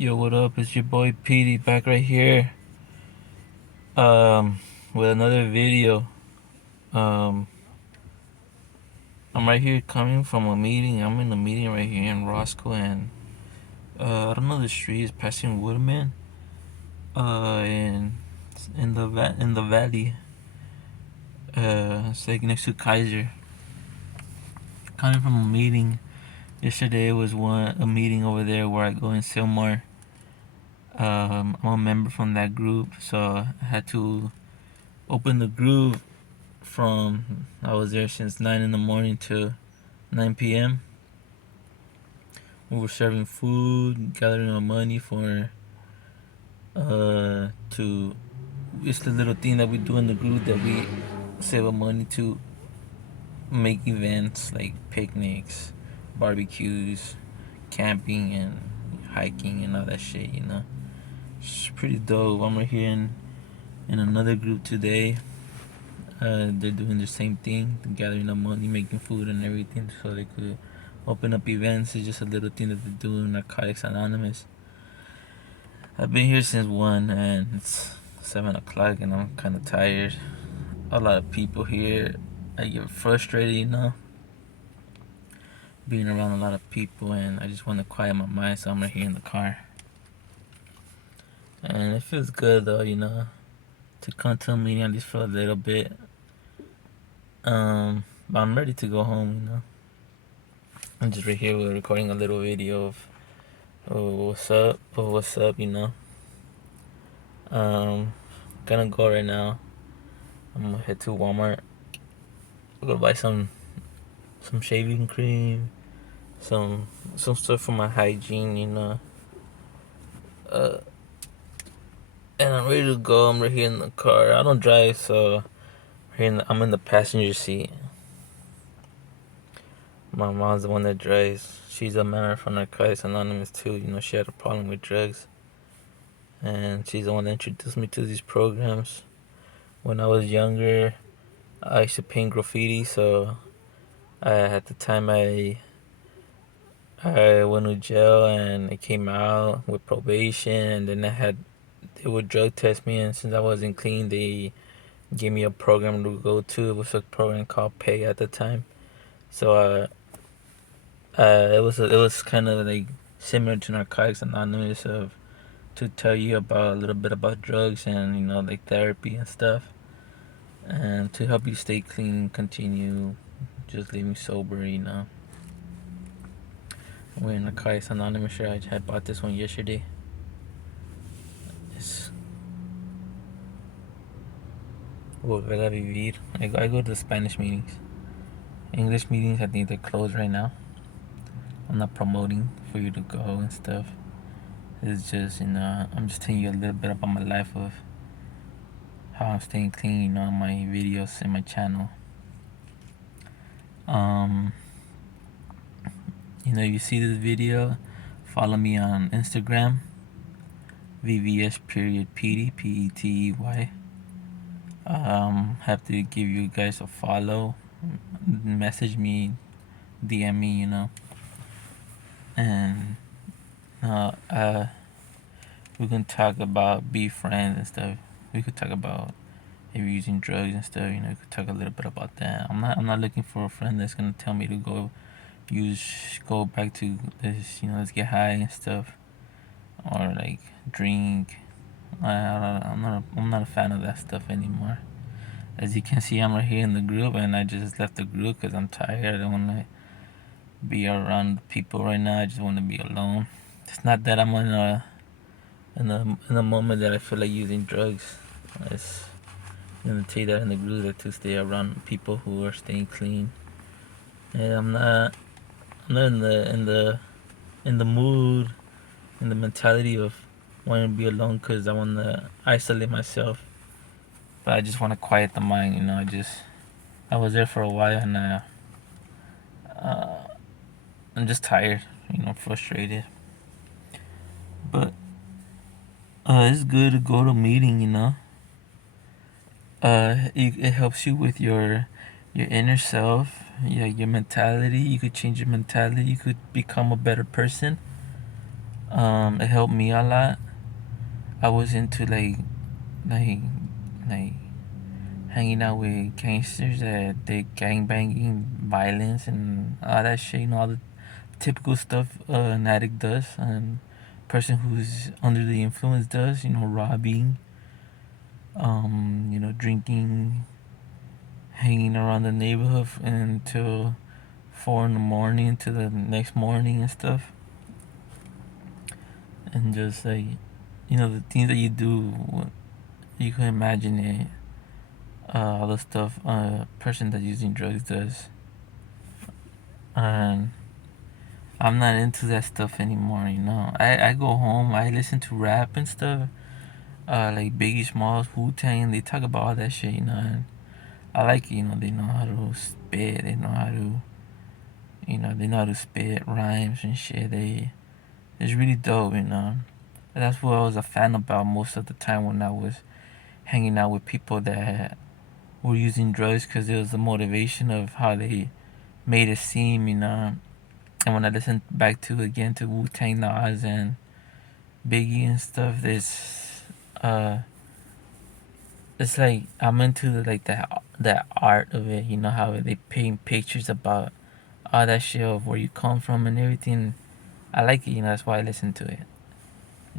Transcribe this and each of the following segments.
Yo, what up? It's your boy Petey back right here. Um, with another video. Um, I'm right here coming from a meeting. I'm in a meeting right here in Roscoe, and I don't know the street is passing Woodman. In in the valley. It's like next to Kaiser. Coming from a meeting. Yesterday was a meeting over there where I go and sell more. I'm a member from that group, so I had to open the group from I was there since 9 in the morning to 9 p.m. We were serving food, gathering our money for to it's the little thing that we do in the group that we save our money to make events like picnics, barbecues, camping and hiking and all that shit, you know. It's pretty dope. I'm right here in another group today. They're doing the same thing, gathering up money, making food and everything, so they could open up events. It's just a little thing that they do in Narcotics Anonymous. I've been here since 1 and it's 7 o'clock and I'm kind of tired. A lot of people here. I get frustrated, you know, being around a lot of people, and I just want to quiet my mind, so I'm right here in the car. And it feels good though, you know, to come to a meeting at least for a little bit. But I'm ready to go home, you know. I'm just right here. We're recording a little video of what's up, you know. Gonna go right now. I'm gonna head to Walmart. I'm gonna buy some shaving cream, some stuff for my hygiene, you know. Uh, and I'm ready to go. I'm right here in the car. I don't drive, so I'm in the passenger seat. My mom's the one that drives. She's a member from Narcotics Anonymous too. You know, she had a problem with drugs, and she's the one that introduced me to these programs. When I was younger, I used to paint graffiti, so at the time I went to jail and I came out with probation, and then they would drug test me, and since I wasn't clean, they gave me a program to go to. It was a program called Pay at the time. So it was kind of like similar to Narcotics Anonymous, of to tell you about a little bit about drugs and, you know, like therapy and stuff, and to help you stay clean, continue just living sober, you know. We're in Narcotics Anonymous. Sure, I had bought this one yesterday. It's Volver a Vivir. I go to the Spanish meetings. English meetings, I think they're closed right now. I'm not promoting for you to go and stuff. It's just, you know, I'm just telling you a little bit about my life of how I'm staying clean, you know, on my videos in my channel. You know, if you see this video, follow me on Instagram, VVS period Petey, Petey. Have to give you guys a follow, message me, DM me, you know. And we can talk about be friends and stuff. We could talk about if you're using drugs and stuff, you know. We could talk a little bit about that. I'm not looking for a friend that's gonna tell me to go back to this, you know, let's get high and stuff, or like drink. I'm not a fan of that stuff anymore. As you can see, I'm right here in the group, and I just left the group because I'm tired. I don't want to be around people right now. I just want to be alone. It's not that I'm in a moment that I feel like using drugs. I'm gonna tell you that in the group, that to stay around people who are staying clean. And I'm not in the mood, in the mentality of wanting to be alone, because I want to isolate myself. But I just want to quiet the mind, you know. I was there for a while, and I'm just tired, you know, frustrated. But it's good to go to a meeting, you know. It helps you with your inner self, your mentality. You could change your mentality. You could become a better person. It helped me a lot. I was into like like hanging out with gangsters that did gang banging, violence, and all that shit. You know, all the typical stuff an addict does, and person who's under the influence does. You know, robbing, drinking, hanging around the neighborhood until 4 in the morning to the next morning and stuff, and just like the things that you do, you can imagine it. All the stuff a person that's using drugs does, and I'm not into that stuff anymore. I go home, I listen to rap and stuff, like Biggie Smalls, Wu-Tang. They talk about all that shit, and I like it. They know how to spit. They know how to spit rhymes and shit. It's really dope. That's what I was a fan about most of the time when I was hanging out with people that were using drugs, because it was the motivation of how they made it seem. And when I listen back to again to Wu Tang, Nas, and Biggie and stuff, uh, it's like I'm into like that art of it. You know how they paint pictures about all that shit of where you come from and everything. I like it. That's why I listen to it.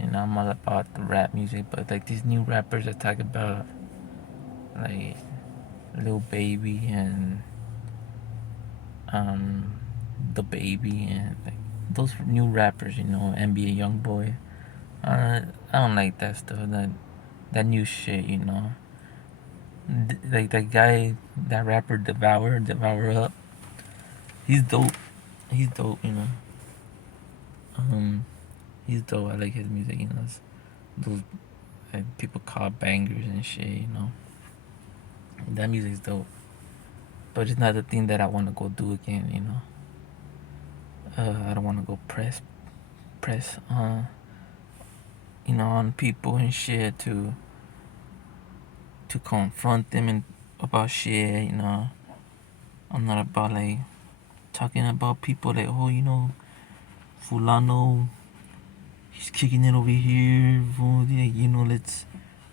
I'm all about the rap music, but like these new rappers that talk about like Lil Baby and um the Baby and like those new rappers, NBA YoungBoy. I don't like that stuff. That new shit. Like that guy, that rapper, Devour Up. He's dope. He's dope. Um, he's dope. I like his music. Those like, people call bangers and shit. That music's dope. But it's not the thing that I want to go do again. I don't want to go press on people and shit to confront them and about shit. I'm not about like talking about people like, oh, fulano, he's kicking it over here.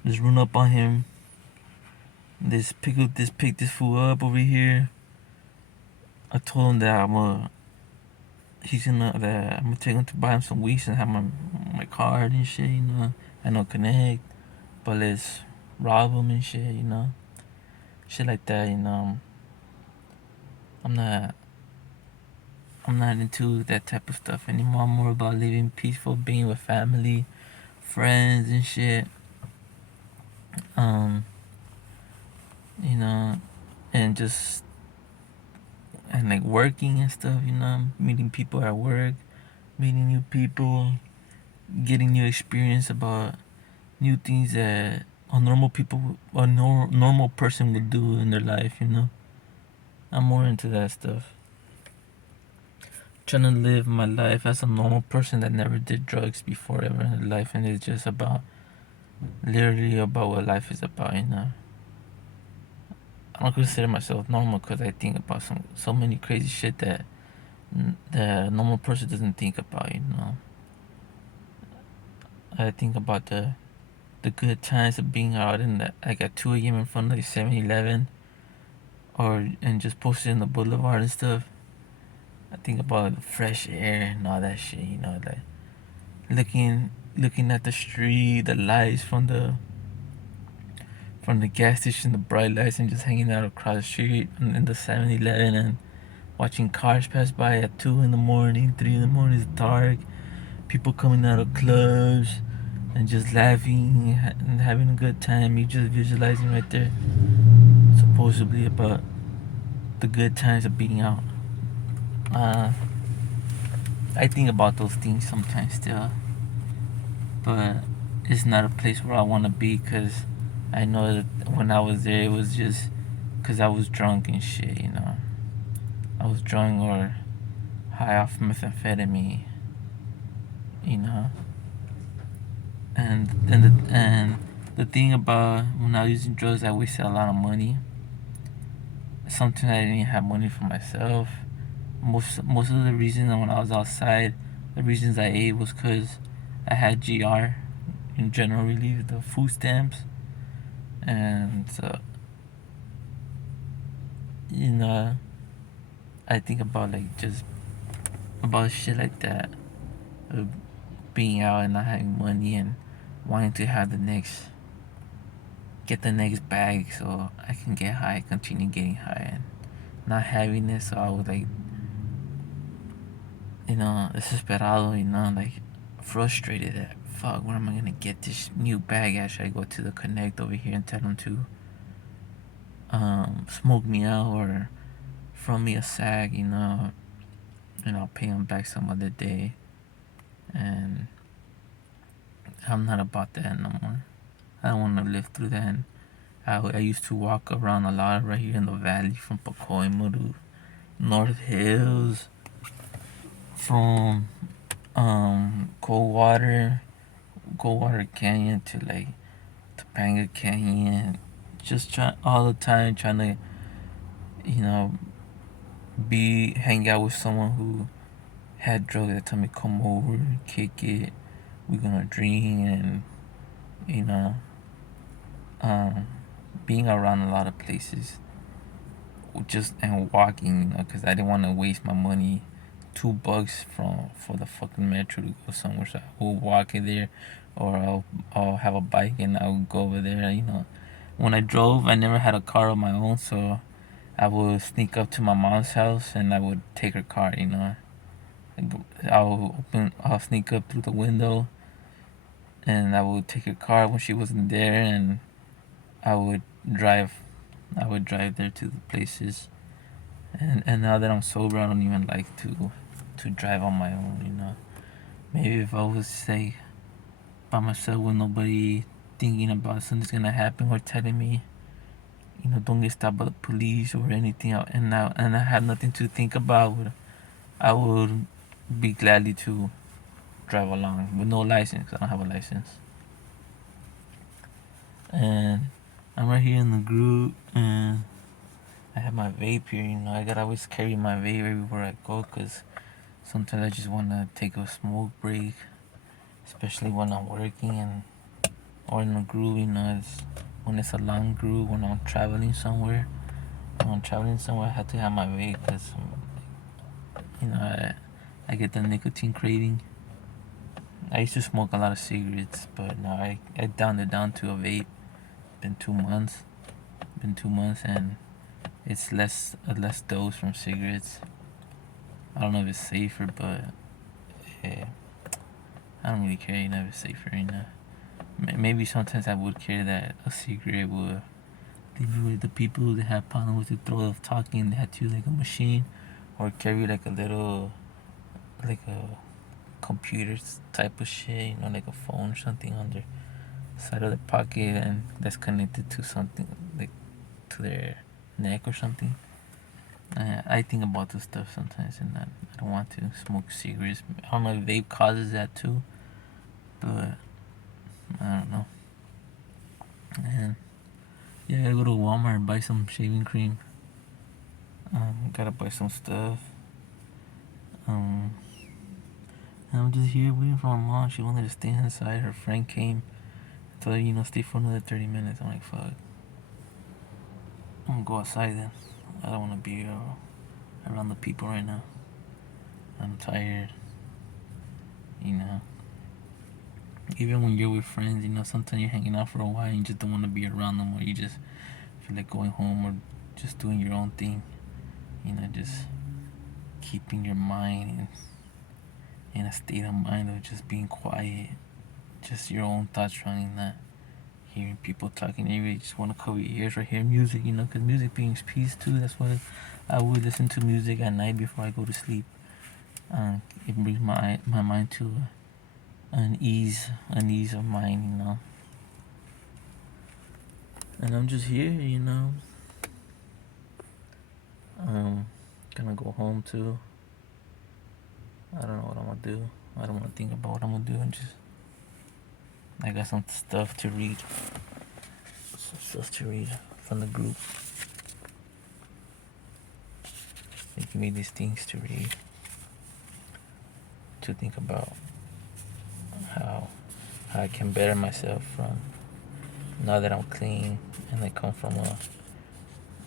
Let's run up on him. Let's pick this fool up over here. I told him that I'm gonna take him to buy him some weeks and have my card and shit. I know connect, but let's rob him and shit. Shit like that. I'm not I'm not into that type of stuff anymore. I'm more about living peaceful, being with family, friends and shit. Um, you know, and just and like working and stuff. Meeting people at work, meeting new people, getting new experience about new things that a normal person would do in their life. I'm more into that stuff. Trying to live my life as a normal person that never did drugs before ever in their life, and it's just literally about what life is about. I don't consider myself normal because I think about so many crazy shit that a normal person doesn't think about. I think about the good times of being out like at 2 a.m. in front of the 7-Eleven, and just posted in the boulevard and stuff. I think about the fresh air and all that shit. Like looking at the street, the lights from the gas station, the bright lights, and just hanging out across the street in the 7-Eleven and watching cars pass by at 2 in the morning, 3 in the morning. It's dark. People coming out of clubs and just laughing and having a good time. You just visualizing right there, supposedly about the good times of being out. I think about those things sometimes still, but it's not a place where I want to be, because I know that when I was there, it was just because I was drunk and shit. I was drunk or high off methamphetamine, you know. And the thing about when I was using drugs, I wasted a lot of money. Sometimes I didn't have money for myself. Most of the reasons when I was outside, the reasons I ate was because I had GR in general relief, the food stamps, and you know, I think about like just about shit like that, of being out and not having money and wanting to have get the next bag so I can get high, continue getting high, and not having it. So I was like, desesperado, like frustrated that fuck, where am I gonna get this new bag at? Should I go to the Connect over here and tell them to smoke me out or throw me a sack, and I'll pay them back some other day. And I'm not about that no more. I don't want to live through that. And I used to walk around a lot right here in the valley from Pacoima to North Hills, from Coldwater Canyon to like Topanga Canyon, just all the time trying to, you know, hang out with someone who had drugs that told me come over, kick it, we're gonna drink, and you know, um, being around a lot of places, just and walking, because I didn't want to waste my money. $2 for the fucking metro to go somewhere, so I will walk it there, or I'll have a bike and I'll go over there. When I drove, I never had a car of my own, so I would sneak up to my mom's house and I would take her car. I'll sneak up through the window and I would take her car when she wasn't there, and I would drive. I would drive there to the places. And now that I'm sober, I don't even like to drive on my own. Maybe if I was say by myself with nobody thinking about something's gonna happen or telling me, don't get stopped by the police or anything, and I have nothing to think about, I would be gladly to drive along with no license. I don't have a license, and I'm right here in the group, and I have my vape here. I gotta always carry my vape everywhere I go, cause sometimes I just wanna take a smoke break, especially when I'm working or in a group. When it's a long group, when I'm traveling somewhere. When I'm traveling somewhere, I have to have my vape, cause I get the nicotine craving. I used to smoke a lot of cigarettes, but now I downed it down to a vape. Been 2 months. And it's a less dose from cigarettes. I don't know if it's safer, but yeah, I don't really care. If it's safer. Maybe sometimes I would care that a cigarette would leave you with the people that have problem with the throat of talking. They had to use like a machine, or carry like a computer type of shit. Like a phone or something on their side of the pocket, and that's connected to something like to their neck or something. I think about this stuff sometimes, and I don't want to smoke cigarettes. I don't know if vape causes that too, but I don't know. And yeah, I gotta go to Walmart and buy some shaving cream. Gotta buy some stuff. And I'm just here waiting for my mom. She wanted to stay inside. Her friend came, told her, stay for another 30 minutes. I'm like, fuck. I'm gonna go outside then. I don't wanna be around the people right now. I'm tired. You know. Even when you're with friends, sometimes you're hanging out for a while and you just don't want to be around them, or you just feel like going home or just doing your own thing. Just keeping your mind in a state of mind of just being quiet, just your own thoughts running, not hearing people talking. You just want to cover your ears or hear music, because music brings peace too. That's why I would listen to music at night before I go to sleep. It brings my mind to an ease of mind. And I'm just here. Gonna go home too. I don't know what I'm gonna do. I don't want to think about what I'm gonna do, and I got some stuff to read. From the group. They give me these things to read, to think about. how I can better myself from now that I'm clean and I come from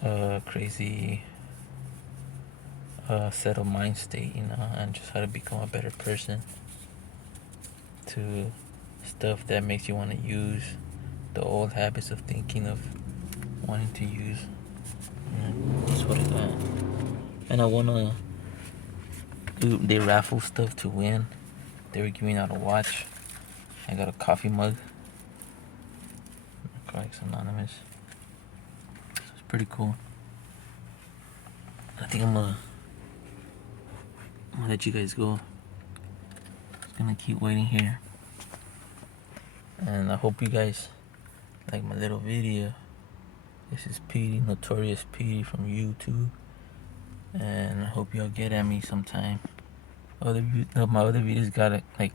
a crazy settled mind state, and just how to become a better person, to stuff that makes you want to use the old habits of thinking of wanting to use. That's what I got. And I wanna do they raffle stuff to win. They were giving out a watch. I got a coffee mug. Narcotics Anonymous. So it's pretty cool. I think I'm gonna let you guys go. Just gonna keep waiting here. And I hope you guys like my little video. This is Petey, Notorious Petey from YouTube. And I hope y'all get at me sometime. My other videos got like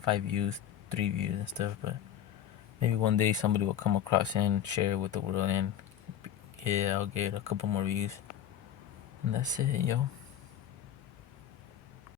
5 views, 3 views and stuff, but maybe one day somebody will come across and share it with the world, and yeah, I'll get a couple more views. And that's it, yo.